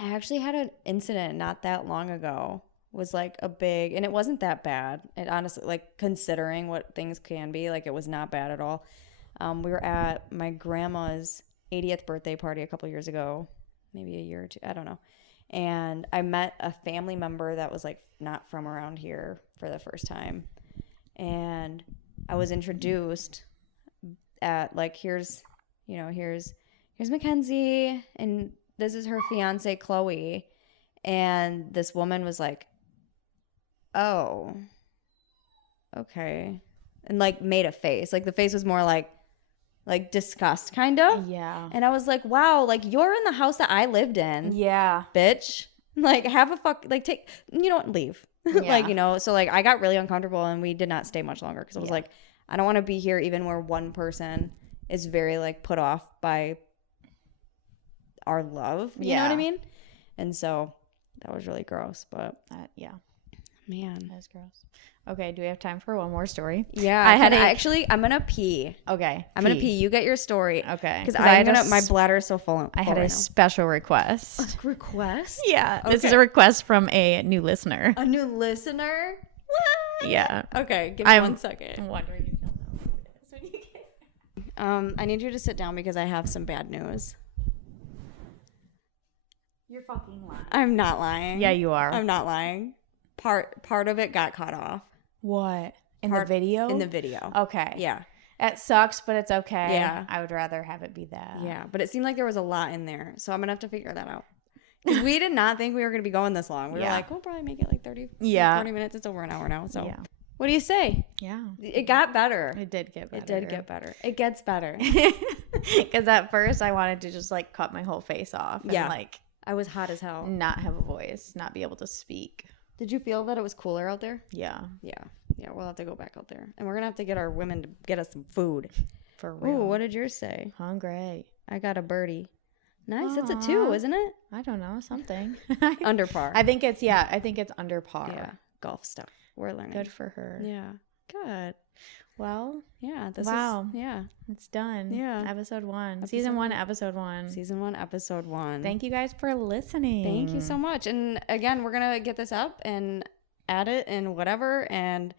actually had an incident not that long ago. Was like a big, and it wasn't that bad. It honestly, like considering what things can be, like it was not bad at all. We were at my grandma's 80th birthday party a couple years ago, maybe a year or two, I don't know. And I met a family member that was like not from around here for the first time. And I was introduced at like, here's Mackenzie, and this is her fiance, Chloe. And this woman was like, oh, okay. And like made a face. Like the face was more like disgust kind of. Yeah. And I was like, wow, like you're in the house that I lived in. Yeah. Bitch. Like have a fuck, like take, you know what, leave. Yeah. Like, you know, so like I got really uncomfortable and we did not stay much longer because I was like, I don't want to be here even where one person is very like put off by our love. You know what I mean? And so that was really gross, but man, that's gross. Okay, do we have time for one more story? Yeah, I'm gonna pee. Okay, I'm gonna pee. You get your story. Okay, because my bladder is so full. I had a special request. A request? Yeah, this is a request from a new listener. A new listener? What? Yeah. Okay, give me 1 second. I'm wondering if you'll know who it is when you get. I need you to sit down because I have some bad news. You're fucking lying. I'm not lying. Yeah, you are. I'm not lying. Part of it got cut off. What? The video? In the video. Okay. Yeah. It sucks, but it's okay. Yeah. I would rather have it be that. Yeah, but it seemed like there was a lot in there, so I'm gonna have to figure that out. Because we did not think we were gonna be going this long. We were like, we'll probably make it like 30, 40 minutes. It's over an hour now. So, what do you say? Yeah. It got better. It did get better. It did get better. It gets better. Because at first I wanted to just like cut my whole face off. And, like I was hot as hell. Not have a voice, not be able to speak. Did you feel that it was cooler out there? Yeah. Yeah, we'll have to go back out there. And we're going to have to get our women to get us some food. For real. Ooh, what did yours say? Hungry. I got a birdie. Nice. It's a 2, isn't it? I don't know. Something. Under par. I think it's under par. Yeah. Golf stuff. We're learning. Good for her. Yeah. Good. Well, yeah. It's done. Yeah. Episode 1. Season 1, episode 1. Season 1, episode 1. Thank you guys for listening. Thank you so much. And again, we're going to get this up and add it and whatever. And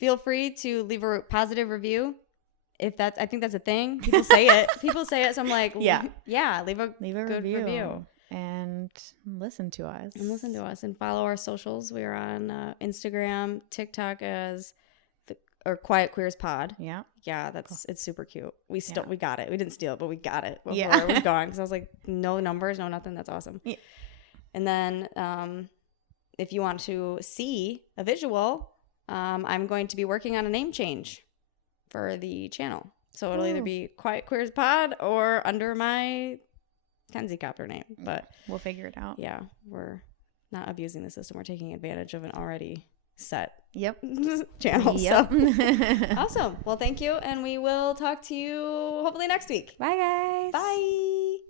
feel free to leave a positive review. I think that's a thing. People say it. So I'm like, leave a good review. And listen to us. And follow our socials. We are on Instagram, TikTok as quietqueerspod. Yeah. Yeah, it's super cute. We got it. We didn't steal it, but we got it before it was gone. Because I was like, no numbers, no nothing. That's awesome. Yeah. And then if you want to see a visual, I'm going to be working on a name change for the channel. So it'll either be Quiet Queers Pod or under my Kenzie Copter name. But we'll figure it out. Yeah, we're not abusing the system. We're taking advantage of an already set channel. Yep. So. Awesome. Well, thank you. And we will talk to you hopefully next week. Bye, guys. Bye.